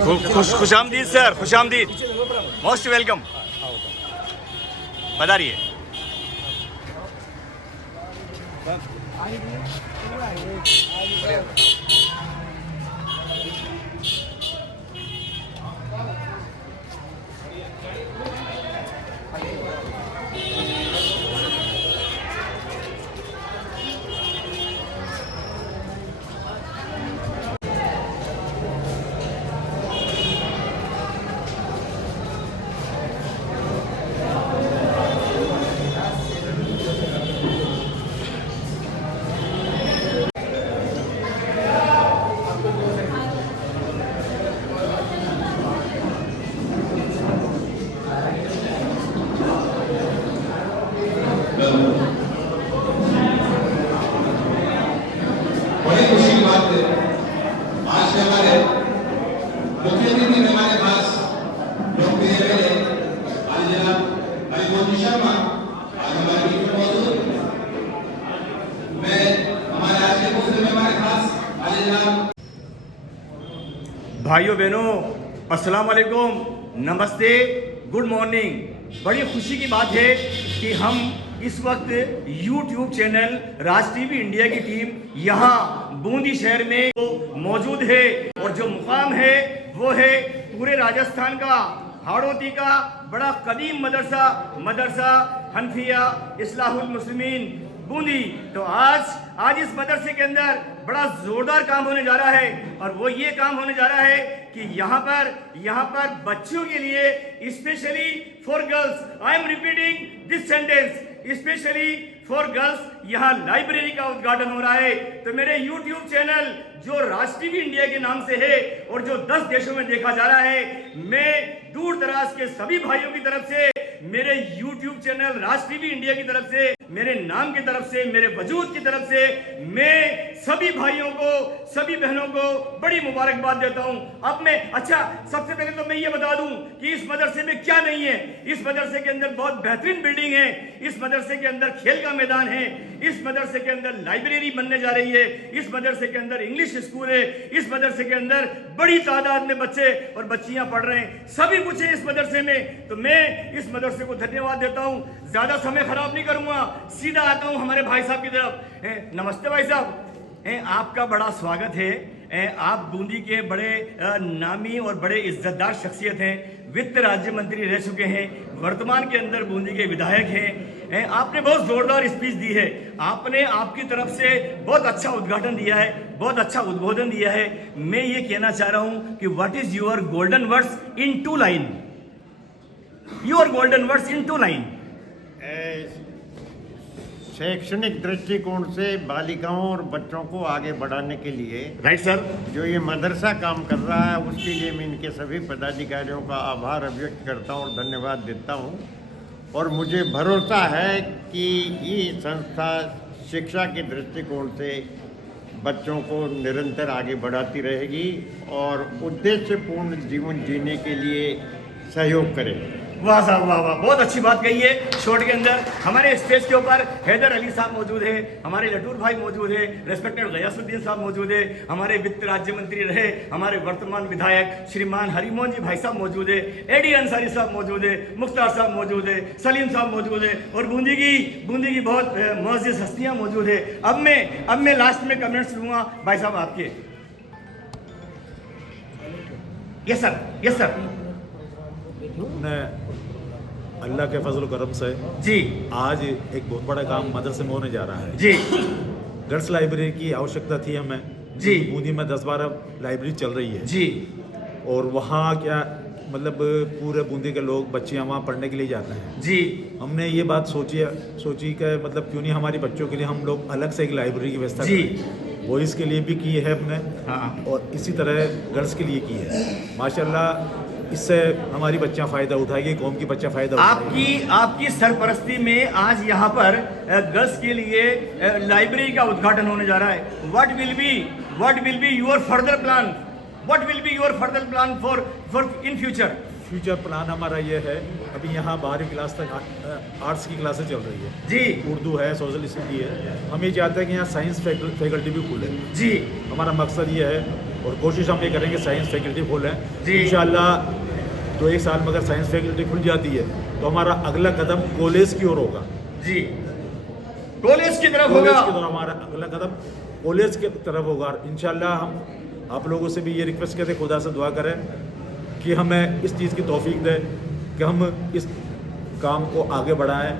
खुश आमदीद सर, खुश आमदीद, मोस्ट वेलकम। बता रही है बड़ी खुशी की बात है आज के हमारे मुख्य अतिथि हमारे पास लोकप्रिय एमएलए आज जनाब हरिमोहन शर्मा आज हमारे बीच में मौजूद। मैं हमारे आज के मुख्य मेहमान खास आज जनाब भाइयों बहनों, अस्सलाम वालेकुम, नमस्ते, गुड मॉर्निंग। बड़ी खुशी की बात है कि हम इस वक्त YouTube चैनल राज टीवी इंडिया की टीम यहाँ बूंदी शहर में मौजूद है और जो मुकाम है वो है पूरे राजस्थान का हाड़ौती का बड़ा कदीम मदरसा हनफिया इस्लाहुल मुस्लिमीन बूंदी। तो आज इस मदरसे के अंदर बड़ा जोरदार काम होने जा रहा है और वो ये काम होने जा रहा है कि यहाँ पर बच्चों के लिए specially for girls, I am repeating this sentence, specially for girls यहाँ लाइब्रेरी का उद्घाटन हो रहा है। तो मेरे YouTube चैनल जो राज टीवी इंडिया के नाम से है और जो 10 देशों में देखा जा रहा है, मैं दूर दराज के सभी भाइयों की तरफ से, मेरे YouTube चैनल राज टीवी इंडिया की तरफ से, मेरे नाम की तरफ से, मेरे वजूद की तरफ से मैं सभी भाइयों को, सभी बहनों को बड़ी मुबारकबाद देता हूं। अब मैं सबसे पहले तो मैं ये बता दूं कि इस मदरसे में क्या नहीं है। इस मदरसे के अंदर बहुत बेहतरीन बिल्डिंग है, इस मदरसे के अंदर खेल का मैदान है, इस मदरसे के अंदर लाइब्रेरी बनने जा रही है, इस मदरसे के अंदर इंग्लिश स्कूल है, इस मदरसे के अंदर बड़ी तादाद में बच्चे और बच्चियां पढ़ रहे हैं, सभी कुछ है इस मदरसे में। तो मैं इस मदरसे को धन्यवाद देता हूं। ज्यादा समय खराब नहीं करूंगा, सीधा आता हूं हमारे भाई साहब की तरफ। नमस्ते भाई साहब, आपका बड़ा स्वागत है। आप बूंदी के बड़े नामी और बड़े इज्जतदार शख्सियत हैं, वित्त राज्य मंत्री रह चुके हैं, वर्तमान के अंदर बूंदी के विधायक हैं। आपने बहुत जोरदार स्पीच दी है, आपने आपकी तरफ से बहुत अच्छा उद्घाटन दिया है, बहुत अच्छा उद्बोधन दिया है। मैं ये कहना चाह रहा हूँ कि what is your golden words in 2 line, your golden words in 2 line. शैक्षणिक दृष्टिकोण से बालिकाओं और बच्चों को आगे बढ़ाने के लिए राइट सर, जो ये मदरसा काम कर रहा है उसके लिए मैं इनके सभी पदाधिकारियों का आभार अभिव्यक्त करता हूँ और धन्यवाद देता हूँ। और मुझे भरोसा है कि ये संस्था शिक्षा के दृष्टिकोण से बच्चों को निरंतर आगे बढ़ाती रहेगी और उद्देश्यपूर्ण जीवन जीने के लिए सहयोग करेगी। वाह साहब, वाह वाह, बहुत अच्छी बात कही है। शॉर्ट के अंदर हमारे स्टेज के ऊपर हैदर अली साहब मौजूद है, हमारे लटूर भाई मौजूद है, रेस्पेक्टेड गयासुद्दीन साहब मौजूद है, हमारे वित्त राज्य मंत्री रहे हमारे वर्तमान विधायक श्रीमान हरिमोहन जी भाई साहब मौजूद है, एडी अंसारी साहब मौजूद है, मुख्तार साहब मौजूद है, सलीम साहब मौजूद है और बूंदी की बहुत मुअज़्ज़िज़ हस्तियाँ मौजूद है। अब मैं लास्ट में कमेंट्स लूँगा भाई साहब आपके। Yes sir, yes sir. अल्लाह के फजल करम से जी आज एक बहुत बड़ा काम मदरसे में होने जा रहा है। जी, गर्ल्स लाइब्रेरी की आवश्यकता थी हमें जी, बूंदी में 10-12 लाइब्रेरी चल रही है जी, और वहाँ क्या मतलब पूरे बूंदी के लोग बच्चियाँ वहाँ पढ़ने के लिए जाते हैं जी। हमने ये बात सोची कि मतलब क्यों नहीं हमारी बच्चों के लिए हम लोग अलग से एक लाइब्रेरी की व्यवस्था जी। करें। वो इसके लिए भी की है हमने, हाँ। और इसी तरह गर्ल्स के लिए की है। माशाल्लाह इससे हमारी बच्चियाँ फ़ायदा उठाएगी, कौम की बच्चा फ़ायदा उठाएगी। आपकी सरपरस्ती में आज यहाँ पर गर्ल्स के लिए लाइब्रेरी का उद्घाटन होने जा रहा है। What will be your further plan, what will be your further plan for in future plan हमारा ये है, अभी यहाँ 12वीं क्लास तक आर्ट्स की क्लासेस चल रही है जी, उर्दू है, सोशल स्टडी है। हम ये चाहते हैं कि यहाँ साइंस फैकल्टी भी खुले जी। हमारा मकसद ये है और कोशिश हम ये करेंगे साइंस फैकल्टी खोलें जी। इंशाल्लाह। तो एक साल में अगर साइंस फैकल्टी खुल जाती है तो हमारा अगला कदम कॉलेज की ओर होगा। जी, कॉलेज की तरफ कॉलेज होगा। की तरफ हमारा अगला कदम कॉलेज की तरफ होगा। इंशाल्लाह हम आप लोगों से भी ये रिक्वेस्ट करें, खुदा से दुआ करें कि हमें इस चीज़ की तौफीक दे कि हम इस काम को आगे बढ़ाएं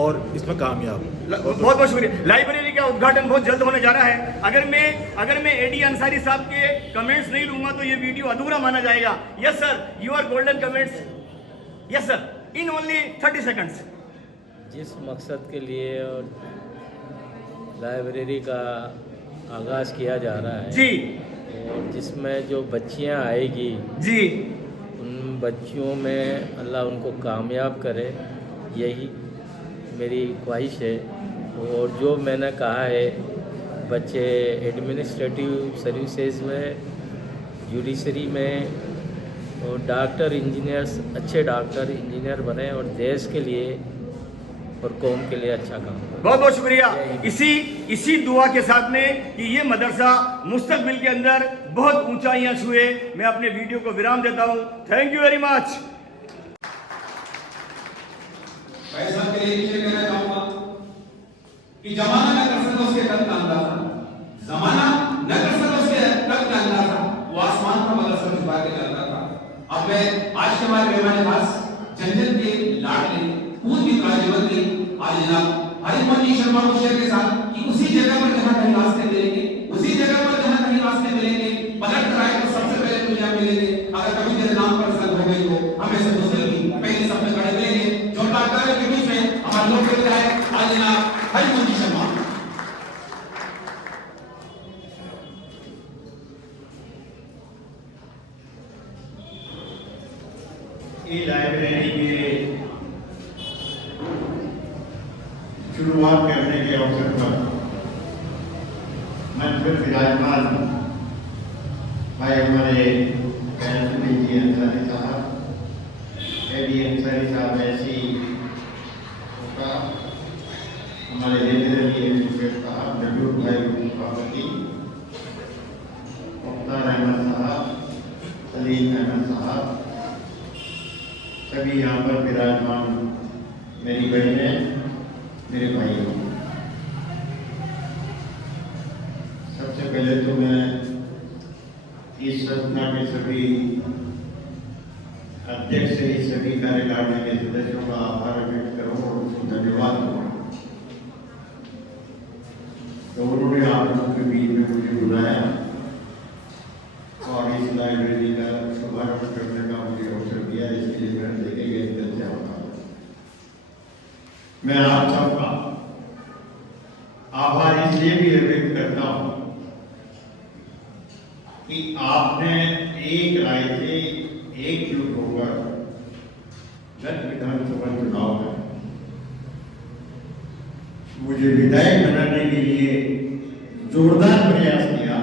और इसमें कामयाब हों। बहुत बहुत शुक्रिया। लाइब्रेरी का उद्घाटन बहुत जल्द होने जा रहा है। अगर मैं एडी अंसारी साहब के कमेंट्स नहीं लूंगा तो ये वीडियो अधूरा माना जाएगा। Yes sir, your golden comments. Yes sir, in only 30 seconds. जिस मकसद के लिए और लाइब्रेरी का आगाज़ किया जा रहा है जी और जिसमें जो बच्चियां आएगी जी, उन बच्चियों में अल्लाह उनको कामयाब करे, यही मेरी ख्वाहिश है। और जो मैंने कहा है, बच्चे एडमिनिस्ट्रेटिव सर्विसेज में, जुडिशरी में और डॉक्टर इंजीनियर्स, अच्छे डॉक्टर इंजीनियर बने और देश के लिए और कौम के लिए अच्छा काम करें। बहुत बहुत शुक्रिया। इसी दुआ के साथ में कि ये मदरसा मुस्तकबिल के अंदर बहुत ऊंचाइयां छुए, मैं अपने वीडियो को विराम देता हूं। Thank you very much. भाई साहब के लिए ये कहना चाहूंगा कि जमाना न कर सका उसके कद का अंदाजा, जमाना न कर सका उसके कद का अंदाजा, वो आसमान का मदरसा छुपा के चलता था। अब मैं आज के हमारे मेहमान खास जंजन के लाडले पूर्व राज्यमंत्री आज जनाब हरिमोहन जी शर्मा को शेयर के साथ कि उसी जगह पर जहां कहीं रास्ते मिलेंगे, उसी जगह पर जहां कहीं रास्ते मिलेंगे, पलट कर आए तो सबसे पहले तुझे यहाँ मिलेंगे। अगर कभी तेरे नाम पर सर हो गई तो हमें से दूसरे की पहले सब में खड़े मिलेंगे। जोरदार तालियों के बीच में हमारे लोग मिलता है आज जनाब हरिमोहन जी शर्मा। ये लाइब्रेरी के शुरुआत करने के अवसर पर मैं फिर विराजमान भाई हमारे जी अंसारी साहब, एडी अंसारी साहब ऐसी होगा, हमारे लेकर साहब, जबूर भाई सभापति, मुख्तार अहमद साहब, सलीम अहमद साहब, सभी यहाँ पर विराजमान मेरी बहनें, मेरे भाइयों, सबसे पहले तो मैं इस संस्था के सभी अध्यक्ष से सभी कार्यकारिणी के सदस्यों का आभार व्यक्त करूँ और उनको धन्यवाद दूँ तो उन्होंने आप लोगों के बीच में मुझे बुलाया और इस लाइब्रेरी का शुभारंभ करने का मुझे अवसर दिया। इसके लिए मैं देखेंगे दिल से आभार। मैं आप सबका आभार इसलिए भी व्यक्त करता हूं कि आपने एक राय से एकजुट होकर गत विधानसभा चुनाव में मुझे विधायक बनाने के लिए जोरदार प्रयास किया।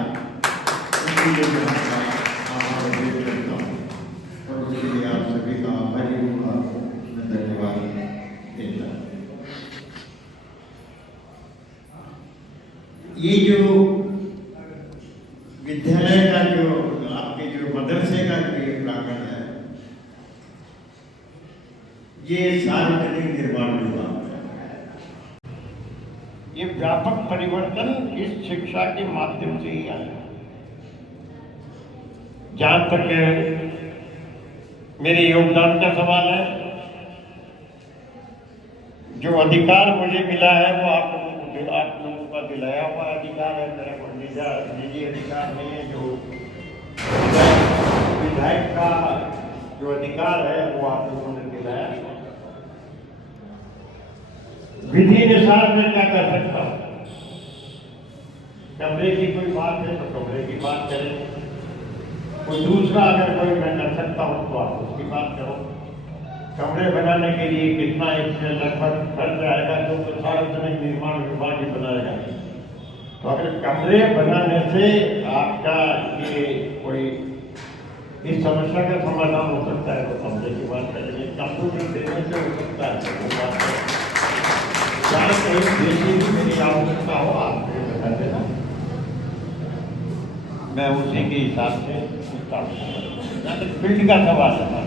उसके लिए मैं आपका आभार व्यक्त करता हूँ और उसके लिए आप सभी का आभारी हूँ, आपको धन्यवाद देता हूँ। ये जो विद्यालय का जो आपके जो मदरसे का जो प्रांगण है, ये सार्वजनिक निर्माण विभाग है। ये व्यापक परिवर्तन इस शिक्षा के माध्यम से ही आया। जहां तक मेरे योगदान का सवाल है, जो अधिकार मुझे मिला है वो आप लोगों का दिलाया हुआ अधिकार है। मेरा कोई निजी अधिकार नहीं है। जो विधायक का जो अधिकार है वो आप लोगों ने दिलाया। विधि अनुसार मैं क्या कर सकता हूँ? कमरे की कोई बात है तो कमरे की बात करें, कोई दूसरा अगर कोई मैं कर सकता हूँ तो आप उसकी बात करो। कमरे बनाने के लिए कितना इसमें लगभग खर्च आएगा तो सार्वजनिक निर्माण विभाग ही बनाएगा। तो अगर कमरे बनाने से आपका ये कोई इस समस्या का समाधान हो सकता है तो कमरे की बात करेंगे। कंप्यूटर देने से हो सकता है तो वो बात करें। चाहे कहीं देशी भी मेरी आवश्यकता हो आप मुझे बता देना। मैं उसी के हिसाब से पूछता हूँ। फील्ड का सवाल है,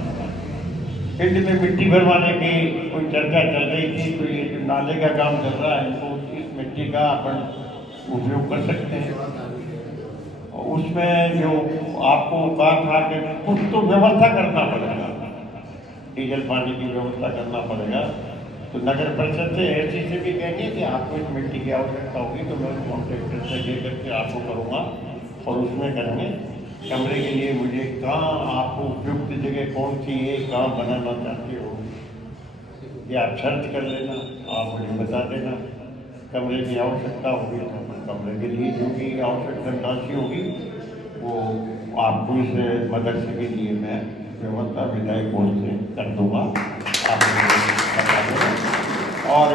फील्ड में मिट्टी भरवाने की कोई चर्चा चल रही थी, तो ये जो नाले का काम चल रहा है तो इस मिट्टी का अपन उपयोग कर सकते हैं। उसमें जो आपको कहा था कि कुछ तो व्यवस्था करना पड़ेगा, डीजल पानी की व्यवस्था करना पड़ेगा। तो नगर परिषद से ऐसी से भी कहेंगे कि आपको इस मिट्टी की आवश्यकता होगी तो मैं कॉन्ट्रैक्टर से ले करके आपको करूँगा और उसमें करेंगे। कमरे के लिए मुझे कहाँ आपको उपयुक्त जगह कौन सी है, कहाँ बनाना चाहते हो, ये आप सर्च कर लेना, आप मुझे बता देना। कमरे की आवश्यकता होगी तो अपन कमरे के लिए जो भी आवश्यक धनराशि होगी वो आपको इस मदरसे के लिए मैं व्यवस्था विधायक कोष से कर दूँगा, आप मुझे बता देना। और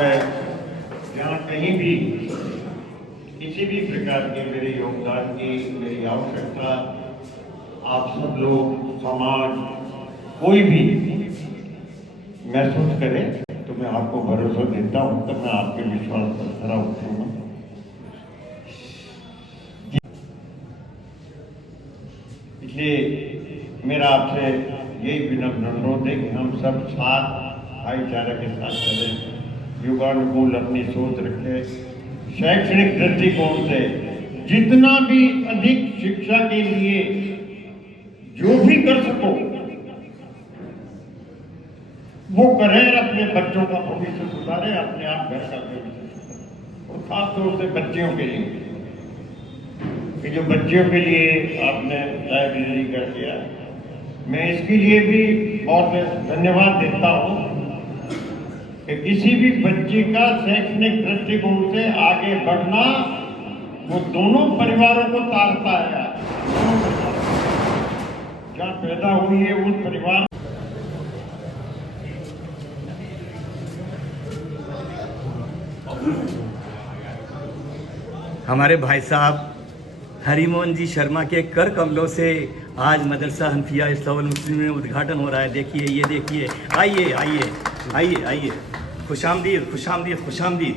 यहाँ कहीं भी किसी भी प्रकार के मेरे योगदान की मेरी आवश्यकता आप सब लोग, समाज, कोई भी महसूस करे तो मैं आपको भरोसा देता हूँ, तब मैं आपके विश्वास पर खरा उतरूंगा। इसलिए मेरा आपसे यही विनम्र अनुरोध है कि हम सब साथ भाईचारा के साथ चलें, युगानुकूल अपनी सोच रखें, शैक्षणिक दृष्टिकोण से जितना भी अधिक शिक्षा के लिए जो भी कर सको वो करें, अपने बच्चों का भविष्य सुधारें, अपने आप घर का भविष्य सुधारें। और खासतौर से बच्चियों के लिए, कि जो बच्चियों के लिए आपने लाइब्रेरी कर दिया, मैं इसके लिए भी बहुत धन्यवाद देता हूँ कि किसी भी बच्चे का शैक्षणिक दृष्टिकोण से आगे बढ़ना वो दोनों परिवारों को तारता है। जहाँ पैदा हुई है उस परिवार हमारे भाई साहब हरिमोहन जी शर्मा के कर कमलों से आज मदरसा हनफिया इस्लाहुल मुस्लिमीन में उद्घाटन हो रहा है। देखिए, ये देखिए, आइए आइए आइए आइए, खुशामदीद खुशामदीद खुशामदीद।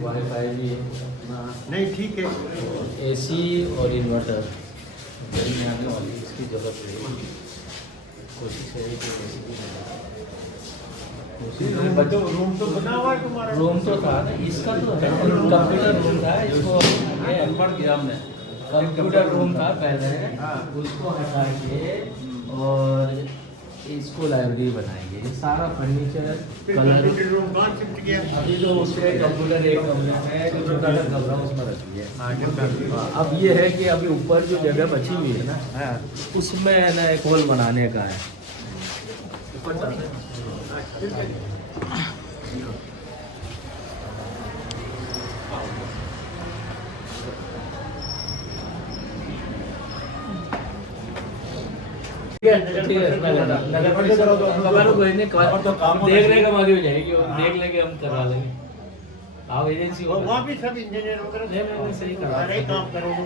वाईफाई भी है अपना, नहीं ठीक है। एसी और इन्वर्टर गर्मी में आने वाली इसकी जरूरत रहेगी। कोशिश है कि एसी भी रूम तो बना हुआ है तुम्हारा? रूम तो था ना, इसका तो है कंप्यूटर रूम था, इसको कंप्यूटर रूम था पहले, उसको हटा के और इसको लाइब्रेरी बनाएंगे। ये सारा फर्नीचर कलर रूम कहाँ शिफ्ट किया? अभी जो उसके कंप्यूटर एक कमरे में जो छोटा सा कमरा उसमें रखी है। अब ये है कि अभी ऊपर जो जगह बची हुई है ना, उसमें ना एक हॉल बनाने का है। ठीक है, नगर परिषद कोई नहीं, देखने का आगे हो जाएगी, देख लेंगे, हम करवा लेंगे। आप एजेंसी हो वहाँ भी सब इंजीनियर वगैरह सही करवा सारे काम करोगे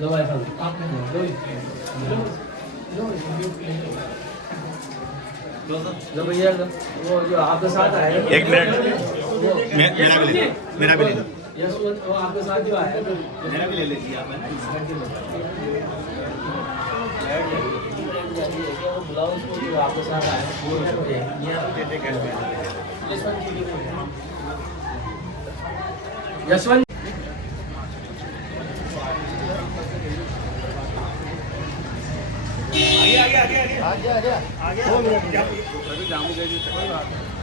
लो भाई साहब, लो भैया, वो जो आपके साथ आए, एक मिनट, मेरा भी ले लो। यशवंत, वो आपके साथ जो आया तो मेरा भी ले लीजिए आप, है ना? वो ब्लाउज को जो आपके साथ आया यशवंत आगे आगे आगे आगे आगे आगे आगे आगे